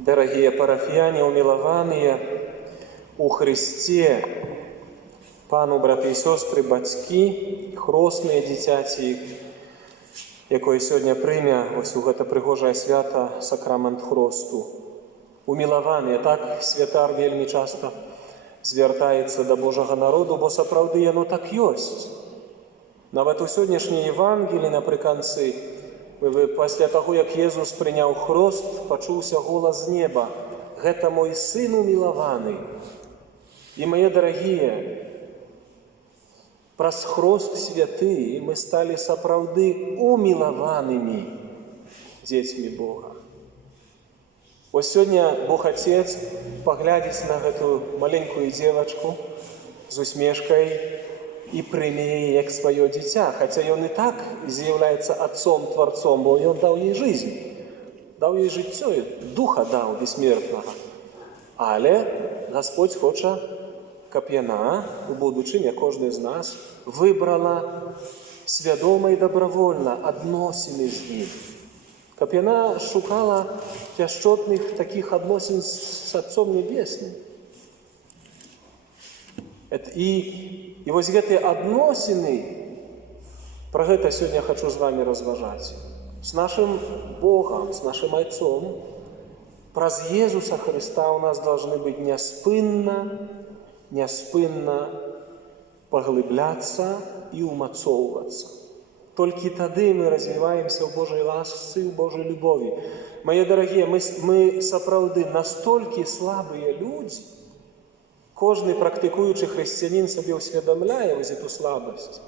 Дорогие парафіяне, уміловані у Христе, пану, брати і сестри, батьки, хросні дитяті, якої сьогодні прийме ось у це пригоже свято сакрамент хросту. Уміловані, так святар вельми часто звертається до Божого народу, бо сапраўды яно так ёсць. Нават у сьогоднішній Євангелії наприкінці, після того, як Єсус прийняв хрост, почувся голос з неба. «Гэта мой сын умилованный». И, мои дорогие, праз хрост святый мы стали сапраўды умилованными детьми Бога. Вот сегодня Бог Отец поглядит на эту маленькую девочку с усмешкой и прийме її як своє дитя, хоча він і так з'являється Отцом-Творцом, бо він дав їй життя, дав їй життя, духа дав безсмертного. Але Господь хоче, щоб вона, у будучим, як кожен з нас, вибрала свідомо і добровольно відносини з ним. Щоб вона шукала пяшчотних таких відносин з Отцом Небесним. І ось гэтыя адносіны, про гэта сегодня хочу с вами разважаць, с нашим Богом, с нашим Отцом, праз Иисуса Христа у нас должны быть неспынно поглыбляться и умацоўваться. Только тогда мы развиваемся в Божьей ласке, в Божьей любови. Мои дорогие, мы сапраўды настолько слабые люди. Кожний практикуючий християнин собі усвідомляє ось цю слабость,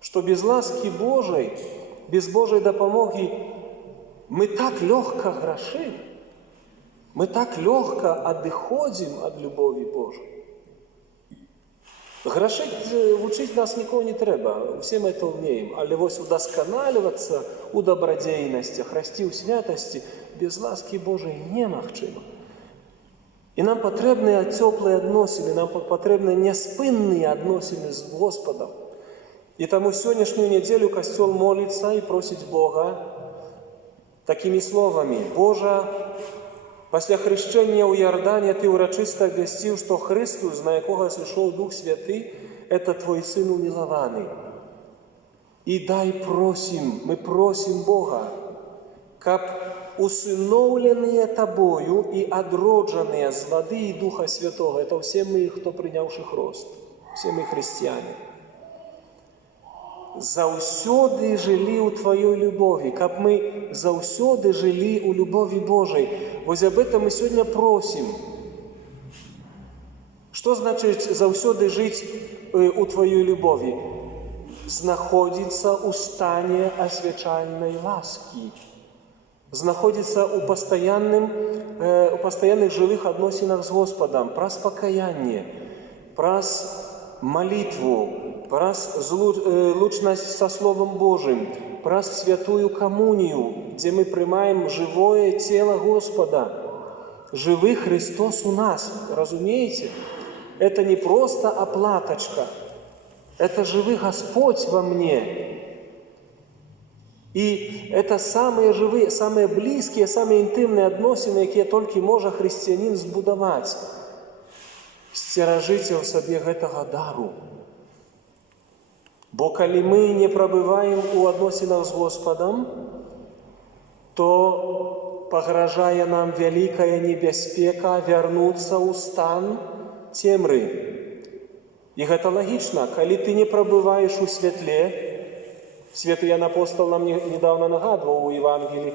що без ласки Божої, без Божої допомоги ми так легко грешим, ми так легко відходимо від любові Божої. Грешить, вчить нас нікого не треба, всі ми це вміємо, але ось удосконалюватися у добродійностях, рости у святості без ласки Божої немагчимо. І нам потрібні теплі відносини, нам потрібні неспинні відносини з Господом. І тому сьогоднішню неділю Костел молиться і просить Бога такими словами. Боже, після хрещення у Йордані ти урочисто обвістив, що Христос, на якого зійшов Дух Святий, це Твій Син умилований. І дай просим, ми просим Бога, щоб усыновленные Тобою и одродженные с воды и Духа Святого, это все мы, кто принявший хрост, все мы христиане, заўсёды жили у Твоей любови, как мы заўсёды жили у любови Божией. Вот об этом мы сегодня просим. Что значит заўсёды жить у Твоей любови? Знаходиться у стане освячальной ласки. Знаходиться у постоянных живых относинах с Господом, праз покаяние, праз молитву, праз лучность со Словом Божьим, праз святую коммунию, где мы принимаем живое тело Господа. Живый Христос у нас, разумеете? Это не просто оплаточка, это живый Господь во мне. И это самые живые, самые близкие, самые интимные относины, які тільки може християнин збудувати. Стережите у собі гэтага дару. Бо коли мы не пробываем у относинах с Господом, то погрожає нам великая небяспека вернуться у стан темры. И это логично. Коли ты не пробываешь у светле, Святий Ян Апостол нам недавно нагадував у Євангелії,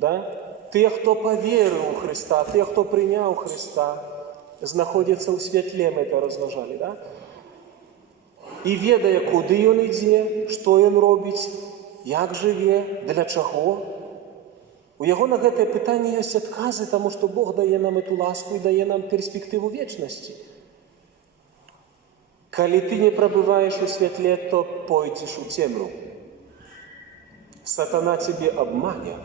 да? Ті, хто повірив у Христа, ті, хто прийняв Христа, знаходяться у світлі, ми це розважали. Да? І ведає, куди він йде, що він робить, як живе, для чого. У його на це питання є відкази, тому що Бог дає нам цю ласку і дає нам перспективу вічності. Коли ты не пробываешь у светле, то пойдешь у темру. Сатана тебе обманет.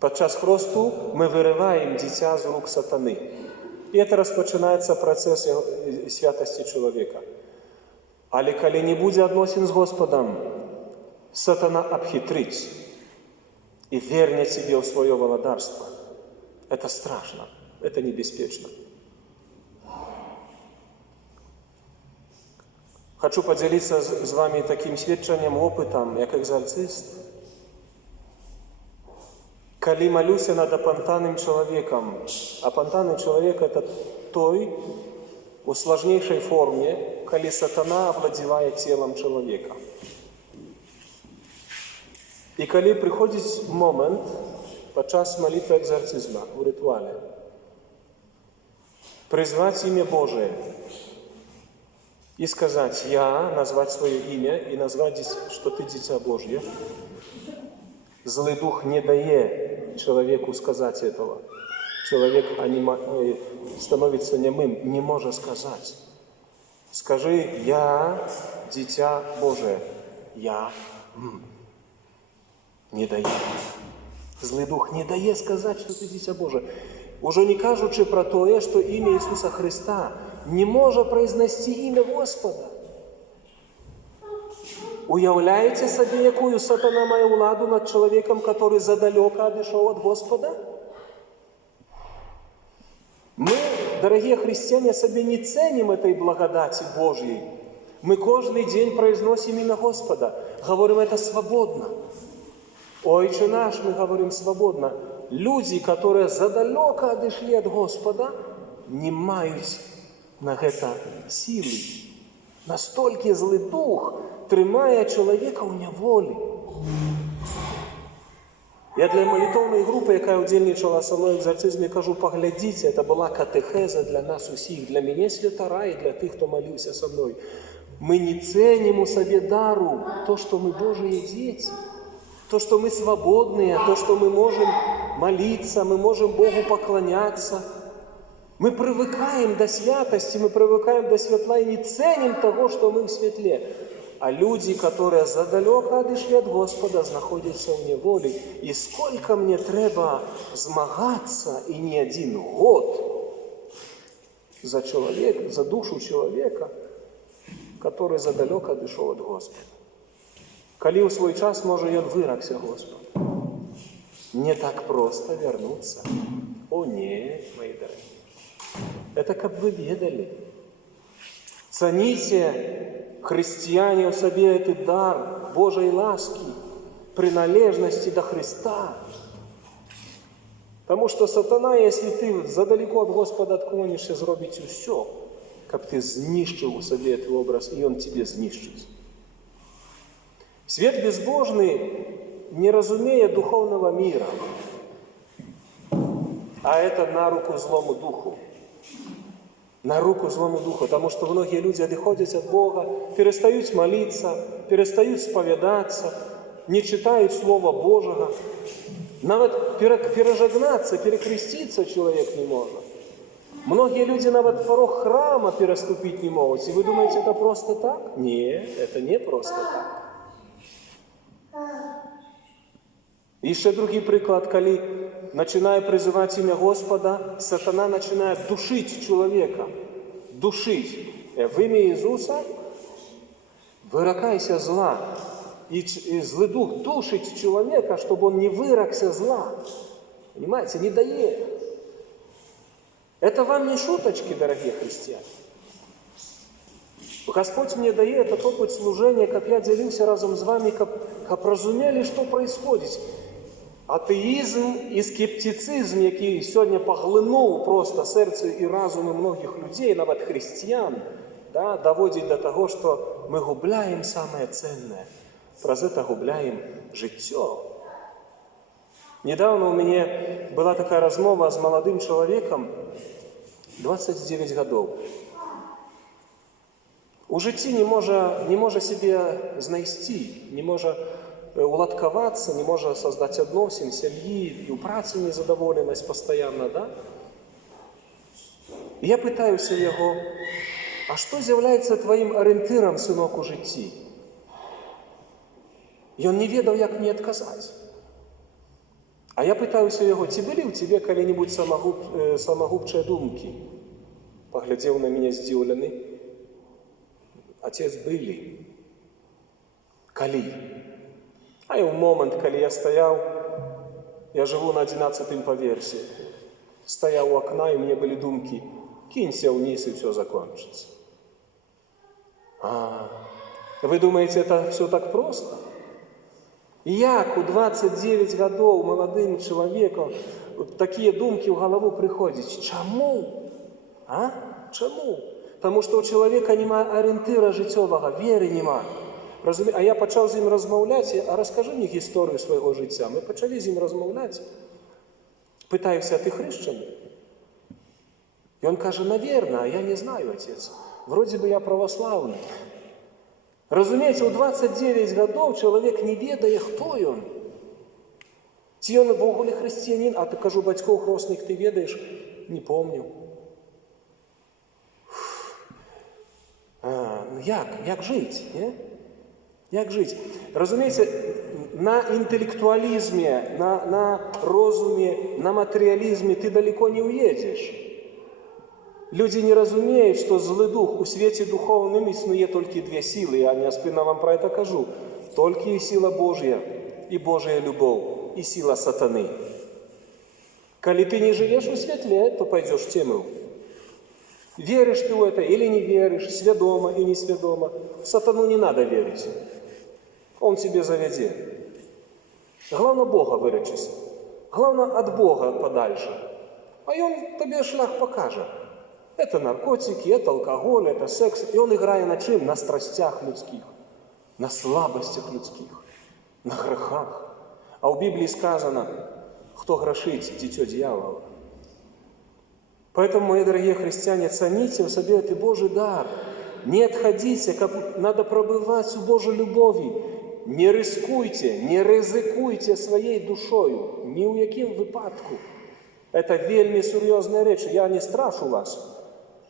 Подчас хросту мы вырываем дитя з рук сатаны. И это распочинается процесс святости человека. Але коли не будет относен с Господом, сатана обхитрить. и вернет себе в свое володарство. Это страшно, это небеспечно. Хочу поделиться с вами таким свідченням, опытом, як экзорцист. Коли молюся над опантанным человеком, опантанный человек – это той, у сложнейшей форме, коли сатана овладевает телом человека. И коли приходит момент, подчас молитвы экзорцизма, в ритуале, призвать имя Божие и сказать «Я», назвать свое имя и назвать, что ты дитя Божье, злый дух не дает человеку сказать этого. Человек становится немым, не может сказать. Скажи «Я, дитя Божие». «Я». Не дає. Злий дух не дає сказати, що ти дитя Боже. Уже не кажучи про те, що ім'я Ісуса Христа не може произнести ім'я Господа. Уявляєте собі, якою сатана має владу над чоловіком, який задалеко відійшов від Господа? Мы, дорогие христиане, себе не ценим этой благодати Божьей. Мы каждый день произносим имя Господа, говорим это свободно. Отче наш, мы говорим свободно. Люди, которые задалеко отошли от Господа, не мають на это силы. Настолько злый дух тримає чоловіка у неволі. Я для молитовної групи, яка удільничала со мною в екзорцизмі, кажу, поглядіться, це була катехеза для нас усіх, для мене святора і для тих, хто молився со мною. Ми не ценим у себе дару то, что мы Божьи дети, то, что мы свободные, то, что мы можем молиться, мы можем Богу поклоняться. Мы привыкаем до святости, мы привыкаем до светла и не ценим того, что мы в светле. А люди, которые задалеко отошли от Господа, находятся в неволе. И сколько мне треба змагаться, и не один год, за душу человека, который задалеко отошел от Господа. Коли у свой час, може, и он выракся Господу. Не так просто вернуться. О, нет, мои дорогие. Это как вы ведали. Цените, христиане, в себе этот дар Божьей ласки, приналежности до Христа. Потому что сатана, если ты задалеко от Господа отклонишься, зробить все, как ты знищил у себе этот образ, и он тебе знищит. Свет безбожный, не разумея духовного мира, а это на руку злому духу. На руку злому духу, потому что многие люди отходят от Бога, перестают молиться, перестают споведаться, не читают Слова Божьего. Навіть пережагнаться, перекреститься человек не может. Многие люди навіть порог храма переступить не могут. И вы думаете, это просто так? Нет, это не просто так. Еще другий приклад, коли, начиная призывать имя Господа, сатана начинает душить человека. Душить. В имя Иисуса выракайся зла. И злый дух душит человека, чтобы он не выракся зла. Понимаете, не дает. Это вам не шуточки, дорогие христиане. Господь мне дает этот опыт служения, как я делился разом с вами, как разумели, что происходит. Атеїзм і скептицизм, який сьогодні поглинув просто серце і розуми многих людей, навіть християн, да, доводить до того, що ми губляємо самое ценное. Про це губляємо життя. Недавно у меня была такая размова с молодым человеком, 29 годов. У житті не може себе знайти, не може уладковаться, не может создать отношения, семьи, и у праці незадоволенность постоянно, да? И я питаюся його, а що з'являється твоїм орієнтиром, синок, у житті? І він не ведав, як мені відказати. А я питаюся його, ці були у тебе коли-нибудь самогубчі думки? Поглядів на мене здивлений. Отець, були. Коли? А і в момент, коли я стояв Я живу на 11-м поверсе. Стоял у окна, и мне были думки: кинься вниз, и все закончится. Вы думаете, это все так просто? Як у 29 годов молодым человеком такие думки в голову приходят? Чому? Чому? Тому що у чоловіка немає орієнтира життєвого, віри немає. А я почав з ним розмовляти: а розкажи мені історію свого життя. Ми почали з ним розмовляти. Питаюся: ти хрещений? І він каже: наверное, а я не знаю, отець. Вроде бы я православний. Разумеется, у 29 годов человек не ведає, хто він. Ці він в огулі християнин, а ти, кажу, батьков хресних ти ведаєш? Не помню. Як жити? Не? Як жити? Розумієте, на інтелектуалізмі, на розумі, на матеріалізмі ти далеко не уедешь. Люди не разумеют, что злый дух у свете духовном існує только две силы. Я неоспорно вам про это кажу. Только и сила Божья, и Божья любовь, и сила сатаны. Коли ты не живешь у светле, то пойдешь в темру. Веришь ты в это или не веришь, сведомо и не сведомо, в сатану не надо верить. Он тебе заведет. Главное, Бога выручись. Главное, от Бога подальше. А Он тебе шлях покажет. Это наркотики, это алкоголь, это секс. И он играет на чем? На страстях людских, на слабостях людских, на грехах. А в Библии сказано: кто грешит, дитё дьявола. Поэтому, мои дорогие христиане, цените в себе этот Божий дар. Не отходите, как надо пробывать в Божьей любови. Не рискуйте, не ризикуйте своей душою. Ни у яким випадку. Это вельми серьезная речь. Я не страшу вас,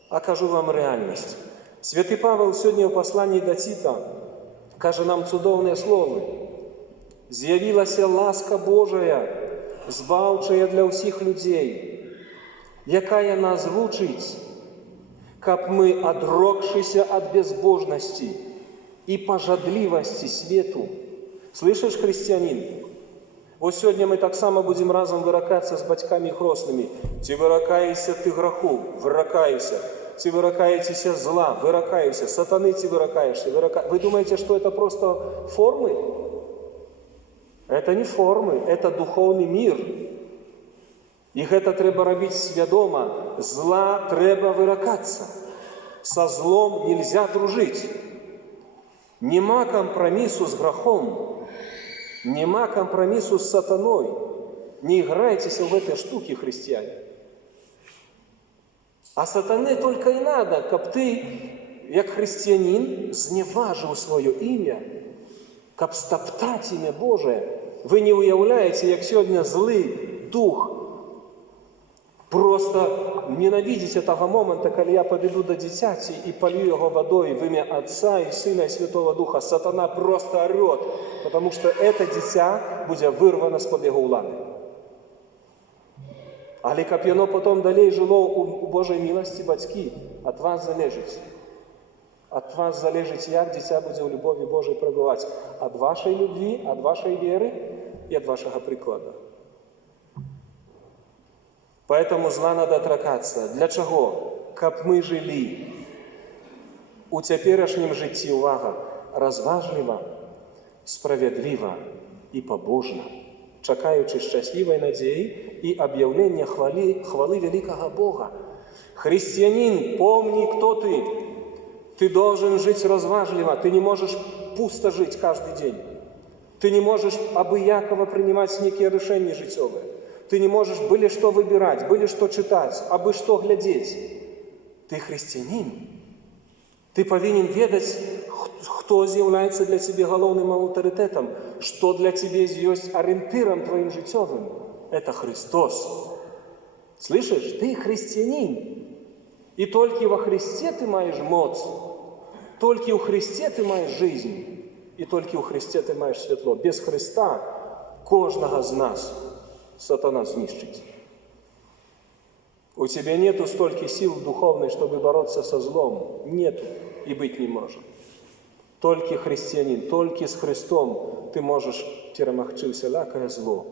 а кажу вам реальність. Святий Павел сьогодні у посланні до Тита каже нам чудовне слово: «З'явилася ласка Божия, збавчая для всіх людей, якая нас вучить, как мы, отрокшися от безбожности и пожадливости свету». Слышишь, христианин? Вот сегодня мы так само будем разом выракаться с батьками хрестными. Ти выракаешься ты греху, выракаешься. Ти выракаетесь зла, выракаешься. Сатаны ти выракаешься. Вы думаете, что это просто формы? Это не формы, это духовный мир. Їх це треба робити свідомо. Зла треба виракатися. Со злом нельзя дружить. Нема компромиссу с грехом. Нема компромиссу с сатаной. Не играйтесь в этой штуке, христиане. А сатане только и надо, как ты, як христианин, зневажил свое имя, как стоптать имя Божие. Вы не уявляете, як сегодня злый дух просто ненавидите того момента, когда я поведу до дитяти и полью его водой в имя Отца и Сына и Святого Духа. Сатана просто орет, потому что это дитя будет вырвано с-под его улани. Але как оно потом далее жило у Божьей милости, батьки, от вас залежить. От вас залежить, як дитя будет в любови Божией пробывать. От вашей любви, от вашей веры и от вашего приклада. Поэтому зла надо отракаться. Для чего? Как мы жили у теперешнем житті, увага, розважливо, справедливо и побожно, чекаючи щасливой надеи и объявления хвалы великого Бога. Христианин, помни, кто ты. Ты должен жить разважливо. Ты не можешь пусто жить каждый день. Ты не можешь обыяково принимать некие решения житевые. Ты не можешь были что выбирать, были что читать, абы что глядеть. Ты христианин. Ты повинен ведать, кто является для тебя головным авторитетом, что для тебя есть ориентиром твоим житевым. Это Христос. Слышишь? Ты христианин. И только во Христе ты маешь моц. Только у Христе ты маешь жизнь. И только у Христе ты маешь светло. Без Христа кожного из нас сатана знищить. У тебя нету столько сил духовной, чтобы бороться со злом. Нету и быть не может. Только христианин, только с Христом ты можешь перемагчи всякое зло.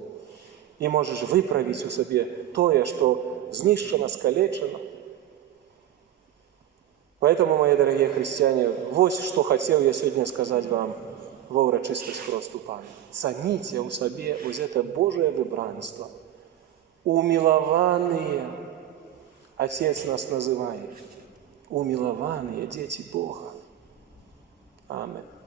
і можеш виправіць у сабе тое, што знішчана, скалечана. Поэтому, мои дорогие христиане, вот что хотел я сегодня сказать вам во урочистость хросту Пана. Цаните у себе вот это Божие выбранство. Умилованные, Отец нас называет, умилованные дети Бога. Аминь.